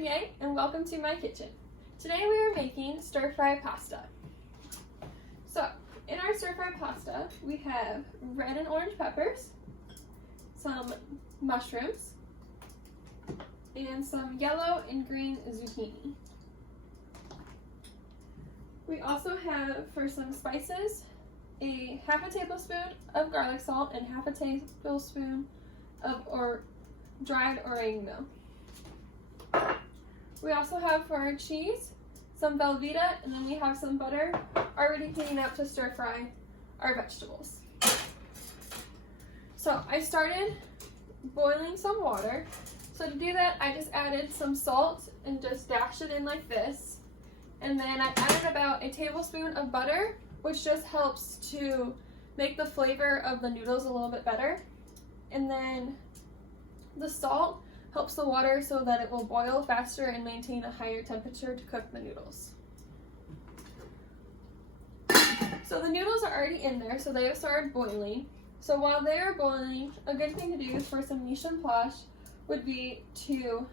I'm Yang, and welcome to my kitchen. Today we are making stir-fry pasta. So, in our stir-fry pasta, we have red and orange peppers, some mushrooms, and some yellow and green zucchini. We also have, for some spices, half a tablespoon of garlic salt and half a tablespoon of dried oregano. We also have for our cheese some velveeta, and then we have some butter already heating up to stir fry our vegetables. So I started boiling some water. So to do that, I just added some salt and just dashed it in like this. And then I added about a tablespoon of butter, which just helps to make the flavor of the noodles a little bit better. And then the salt helps the water so that it will boil faster and maintain a higher temperature to cook the noodles. So the noodles are already in there, so they have started boiling. So while they are boiling, a good thing to do for some mise en place would be to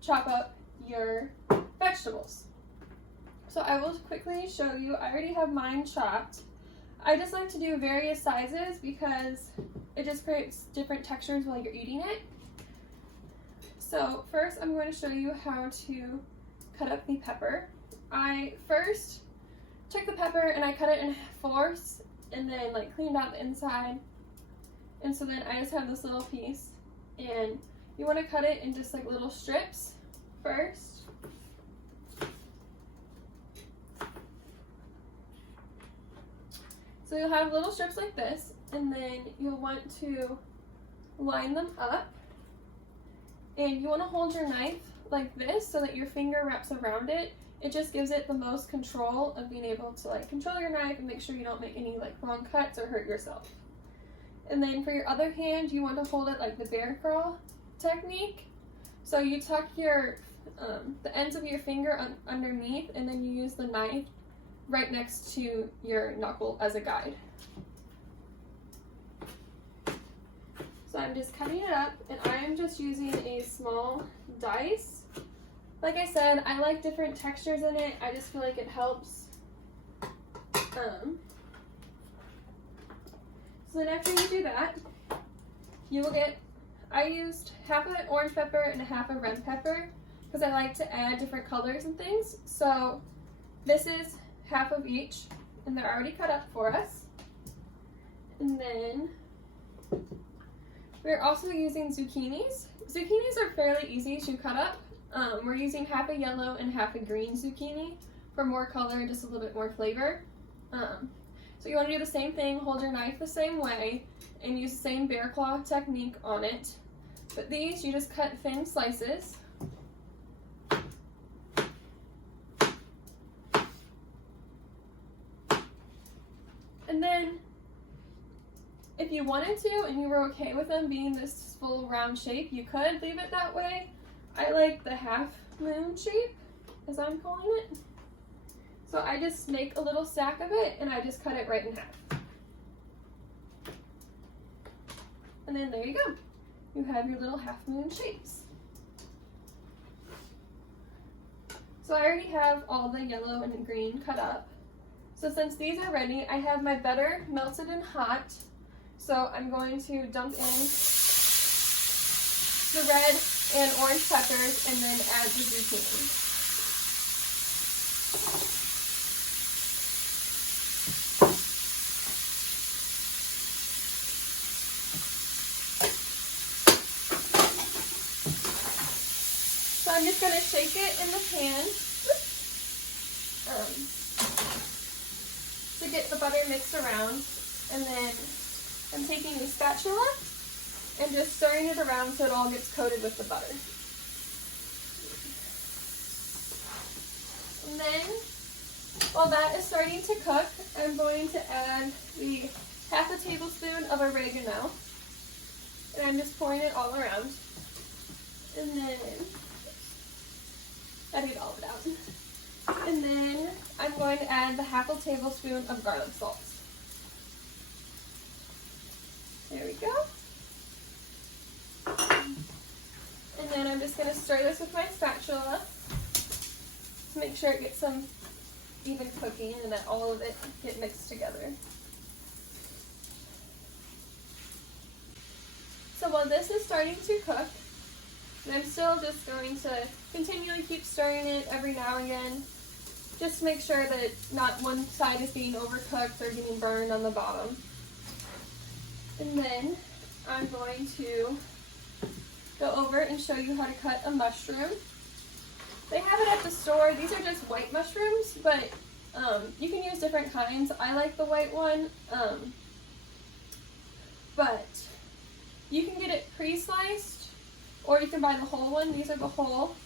chop up your vegetables. So I will quickly show you. I already have mine chopped. I just like to do various sizes because it just creates different textures while you're eating it. So first I'm going to show you how to cut up the pepper. I first took the pepper and I cut it in fourths and then like cleaned out the inside. And so then I just have this little piece, and you want to cut it in just like little strips first. So you'll have little strips like this, and then you'll want to line them up. And you want to hold your knife like this so that your finger wraps around it. It just gives it the most control of being able to like control your knife and make sure you don't make any like wrong cuts or hurt yourself. And then for your other hand, you want to hold it like the bear crawl technique. So you tuck your the ends of your finger underneath, and then you use the knife right next to your knuckle as a guide. So I'm just cutting it up, and I am just using a small dice. Like I said, I like different textures in it. I just feel like it helps. So then after you do that, you will get, I used half of an orange pepper and half a red pepper because I like to add different colors and things. So this is half of each, and they're already cut up for us. And then we're also using zucchinis. Zucchinis are fairly easy to cut up. We're using half a yellow and half a green zucchini for more color and just a little bit more flavor. So you want to do the same thing, hold your knife the same way, and use the same bear claw technique on it. But these, you just cut thin slices. And then, if you wanted to and you were okay with them being this full round shape, you could leave it that way. I like the half moon shape, as I'm calling it. So I just make a little stack of it and I just cut it right in half. And then there you go. You have your little half moon shapes. So I already have all the yellow and green cut up. So since these are ready, I have my butter melted and hot. So I'm going to dump in the red and orange peppers and then add the zucchini. So I'm just going to shake it in the pan to get the butter mixed around, and then I'm taking a spatula and just stirring it around so it all gets coated with the butter. And then, while that is starting to cook, I'm going to add the half a tablespoon of oregano, and I'm just pouring it all around. And then, edit all of it out. And then I'm going to add the half a tablespoon of garlic salt. There we go. And then I'm just going to stir this with my spatula to make sure it gets some even cooking and that all of it get mixed together. So while this is starting to cook, I'm still just going to continually keep stirring it every now and again, just to make sure that not one side is being overcooked or getting burned on the bottom. And then I'm going to go over and show you how to cut a mushroom. They have it at the store. These are just white mushrooms, but you can use different kinds. I like the white one, but you can get it pre-sliced, or you can buy the whole one. These are the whole.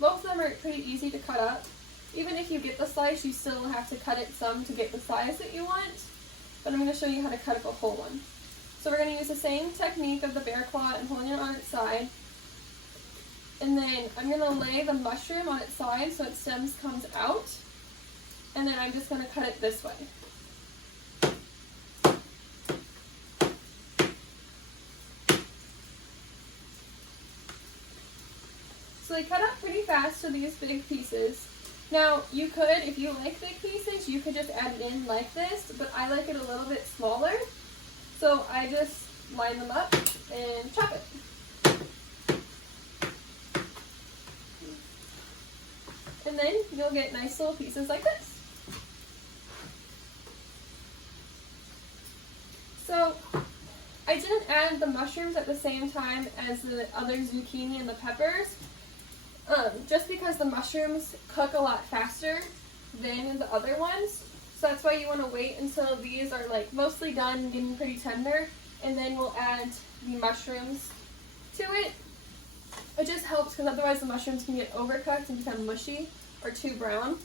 Both of them are pretty easy to cut up. Even if you get the slice, you still have to cut it some to get the size that you want. But I'm going to show you how to cut up a whole one. So we're going to use the same technique of the bear claw and holding it on its side. And then I'm going to lay the mushroom on its side so its stems comes out. And then I'm just going to cut it this way. So they cut up pretty fast to these big pieces. Now you could, if you like big pieces, you could just add it in like this, but I like it a little bit smaller. So I just line them up and chop it. And then you'll get nice little pieces like this. So I didn't add the mushrooms at the same time as the other zucchini and the peppers, just because the mushrooms cook a lot faster than the other ones. So that's why you want to wait until these are like mostly done and getting pretty tender, and then we'll add the mushrooms to it. It just helps because otherwise the mushrooms can get overcooked and become mushy or too brown.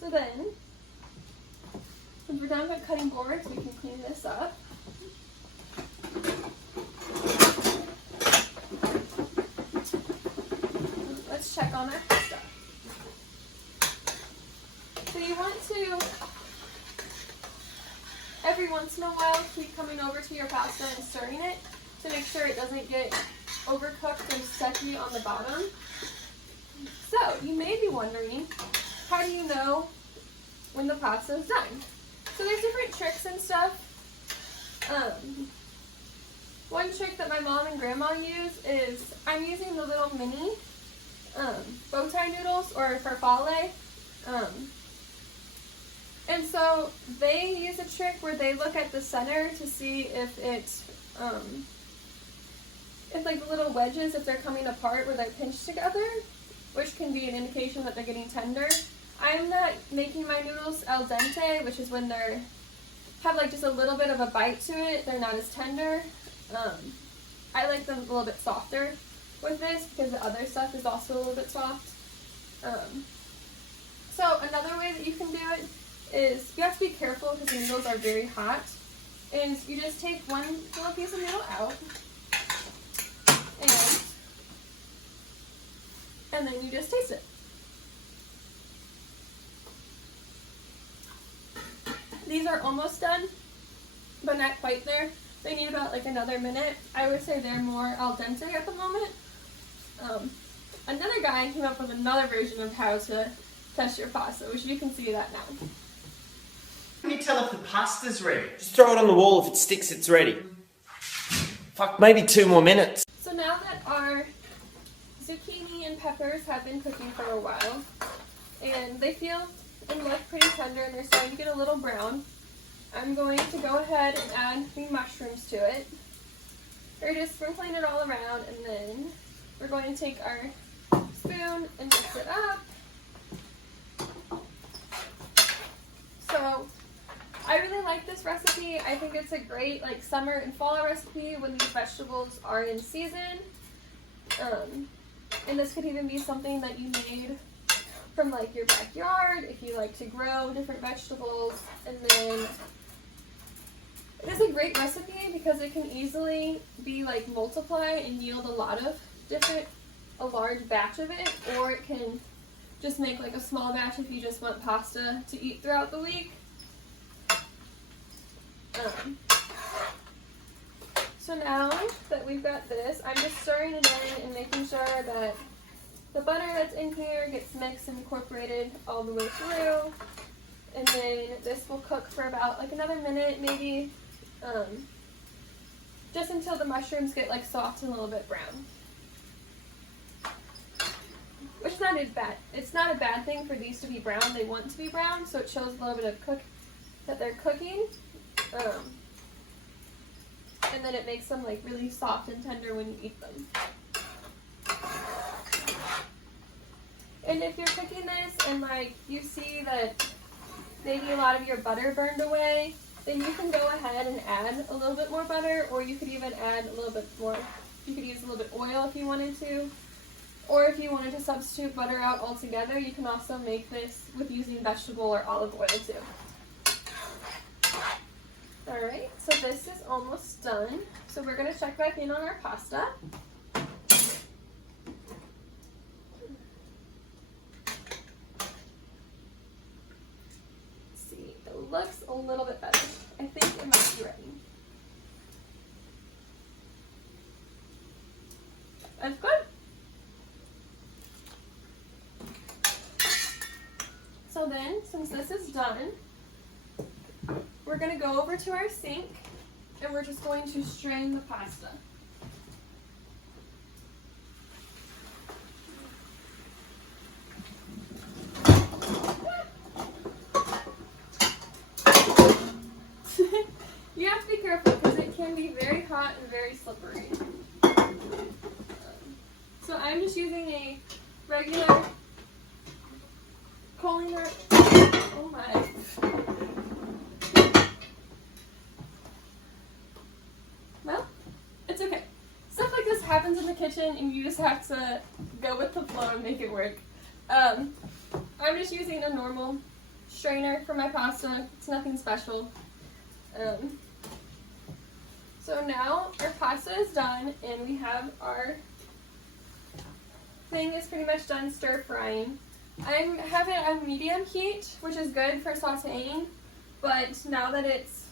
So then, once we're done with cutting boards, we can clean this up. Let's check on our pasta. So you want to, every once in a while, keep coming over to your pasta and stirring it to make sure it doesn't get overcooked or sucky on the bottom. So you may be wondering, how do you know when the pasta is done? So there's different tricks and stuff. One trick that my mom and grandma use is I'm using the little mini bowtie noodles or farfalle. And so they use a trick where they look at the center to see if it's if like the little wedges, if they're coming apart where they're pinched together, which can be an indication that they're getting tender. I'm not making my noodles al dente, which is when they're have like just a little bit of a bite to it. They're not as tender. I like them a little bit softer with this because the other stuff is also a little bit soft. So another way that you can do it is you have to be careful because the noodles are very hot. Is you just take one little piece of noodle out and then you just taste it. These are almost done, but not quite there. They need about like another minute. I would say they're more al dente at the moment. Another guy came up with another version of how to test your pasta, which you can see that now. How can you tell if the pasta's ready? Just throw it on the wall. If it sticks, it's ready. Fuck, maybe 2 more minutes. So now that our zucchini and peppers have been cooking for a while, and they feel and look pretty tender and they're starting to get a little brown, I'm going to go ahead and add the mushrooms to it. We're just sprinkling it all around, and then we're going to take our spoon and mix it up. So I really like this recipe. I think it's a great like summer and fall recipe when these vegetables are in season. And this could even be something that you made from like your backyard if you like to grow different vegetables. And then it is a great recipe because it can easily be like multiply and yield a large batch of it, or it can just make like a small batch if you just want pasta to eat throughout the week. So now that we've got this, I'm just stirring it in and making sure that the butter that's in here gets mixed and incorporated all the way through. And then this will cook for about like another minute maybe, just until the mushrooms get like soft and a little bit brown. Which is not bad. It's not a bad thing for these to be brown. They want to be brown, so it shows a little bit of that they're cooking. And then it makes them like really soft and tender when you eat them. And if you're cooking this and like you see that maybe a lot of your butter burned away, then you can go ahead and add a little bit more butter, or you could even add a little bit more, you could use a little bit oil if you wanted to. Or if you wanted to substitute butter out altogether, you can also make this with using vegetable or olive oil too. Alright, so this is almost done. So we're going to check back in on our pasta. Let's see, it looks a little bit better. I think it might be ready. That's good. So then, since this is done, we're going to go over to our sink and we're just going to strain the pasta. You have to be careful because it can be very hot and very slippery. So I'm just using a regular colander. Oh my. Well, it's okay. Stuff like this happens in the kitchen and you just have to go with the flow and make it work. I'm just using a normal strainer for my pasta. It's nothing special. So now our pasta is done and we have our thing is pretty much done stir frying. I have it on medium heat, which is good for sauteing, but now that it's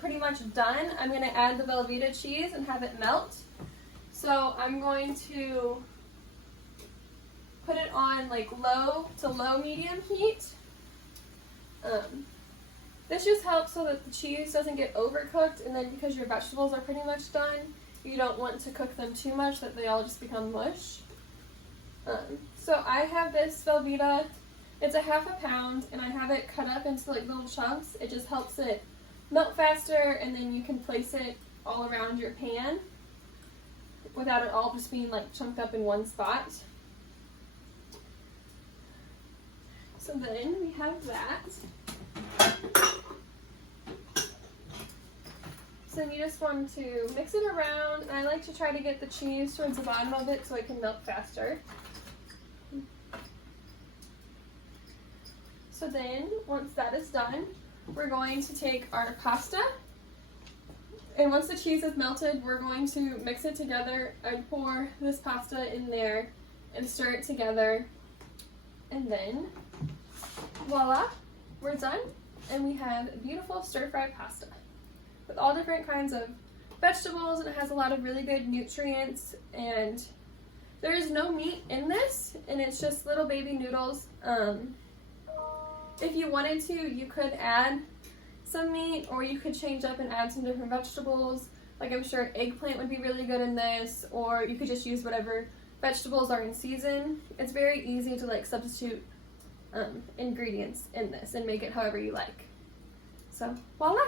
pretty much done, I'm going to add the Velveeta cheese and have it melt. So I'm going to put it on like low to low medium heat. This just helps so that the cheese doesn't get overcooked, and then because your vegetables are pretty much done, you don't want to cook them too much that they all just become mush. So I have this Velveeta, it's a ½ pound, and I have it cut up into like little chunks. It just helps it melt faster, and then you can place it all around your pan without it all just being like chunked up in one spot. So then we have that. So then you just want to mix it around, and I like to try to get the cheese towards the bottom of it so it can melt faster. So then, once that is done, we're going to take our pasta, and once the cheese is melted, we're going to mix it together. I'd pour this pasta in there and stir it together, and then voila, we're done, and we have beautiful stir-fried pasta with all different kinds of vegetables, and it has a lot of really good nutrients, and there is no meat in this, and it's just little baby noodles. If you wanted to, you could add some meat, or you could change up and add some different vegetables. Like I'm sure eggplant would be really good in this, or you could just use whatever vegetables are in season. It's very easy to like substitute ingredients in this and make it however you like. So voila!